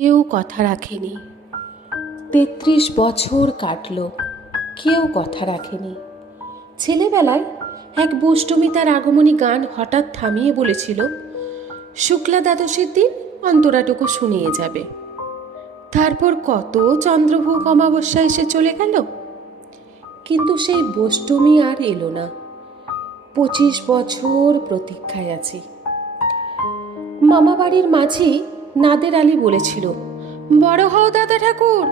কেউ কথা রাখেনি। ৩৩ বছর কাটল, কেউ কথা রাখেনি। ছেলেবেলায় এক বৈষ্টমী তার আগমনী গান হঠাৎ থামিয়ে বলেছিল, শুক্লা দ্বাদশীর দিন অন্তরাটুকু শুনিয়ে যাবে। তারপর কত চন্দ্রভোগ অমাবস্যা এসে চলে গেল, কিন্তু সেই বৈষ্টমী আর এলো না। ২৫ বছর প্রতীক্ষায় আছি। মামাবাড়ির মাঝি নাদের আলী বলেছিল, বড় হও দাদা ঠাকুর,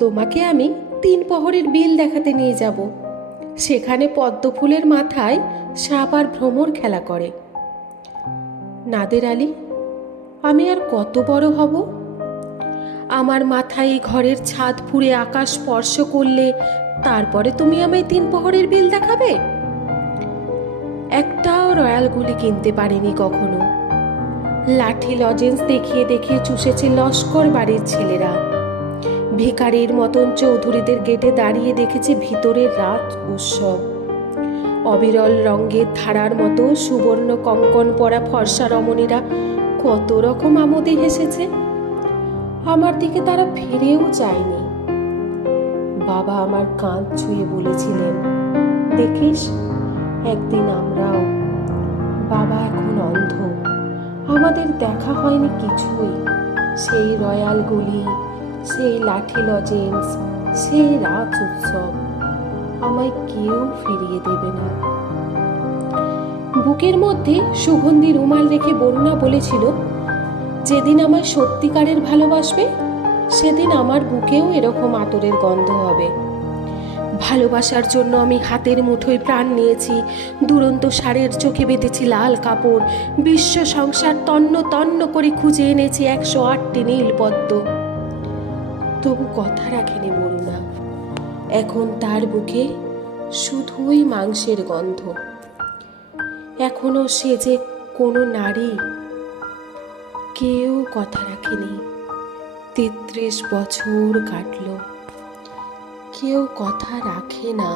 তোমাকে আমি ৩ প্রহরের বিল দেখাতে নিয়ে যাব। সেখানে পদ্ম ফুলের মাথায় সাপ আর ভ্রমর খেলা করে। নাদের আলী, আমি আর কত বড় হব? আমার মাথায় এই ঘরের ছাদ ফুঁড়ে আকাশ স্পর্শ করলে তারপরে তুমি আমায় ৩ প্রহরের বিল দেখাবে? একটাও রয়্যাল গুলি কিনতে পারেনি কখনো। লাঠি লজেন্স দেখিয়ে দেখিয়ে চুষেছে লস্কর বাড়ির ছেলেরা। ভিখারির মতন চৌধুরীদের গেটে দাঁড়িয়ে দেখেছে ভিতরের রাত উৎসব। অবিরল রঙের ধারার মতো সুবর্ণ কঙ্কন পরা ফর্সা রমণীরা কত রকম আমোদে হেসেছে। আমার দিকে তারা ফিরেও চায়নি। বাবা আমার কাঁধ ছুঁয়ে বলেছিলেন, দেখিস একদিন আমরাও। বাবা এখন অন্ধ, আমাদের দেখা হয়নি কিছুই। সেই রয়্যাল গুলি, সেই লাঠি লজেন্স, সেই রাত উৎসব আমায় কেউ ফিরিয়ে দেবে না। বুকের মধ্যে সুগন্ধি রুমাল রেখে বরুণা বলেছিল, যেদিন আমায় সত্যিকারের ভালোবাসবে সেদিন আমার বুকেও এরকম আতরের গন্ধ হবে। ভালোবাসার জন্য আমি হাতের মুঠোয় প্রাণ নিয়েছি, দুরন্ত ষাঁড়ের চোখে বেঁধেছি লাল কাপড়, বিশ্ব সংসার তন্ন তন্ন করে খুঁজে এনেছি ১০৮টি নীল পদ্ম। তবু কথা রাখেনি বরুণা। এখন তার বুকে শুধুই মাংসের গন্ধ। এখনো সে যে কোনো নারী। কেউ কথা রাখেনি। ৩৩ বছর কাটল, কেউ কথা রাখে না।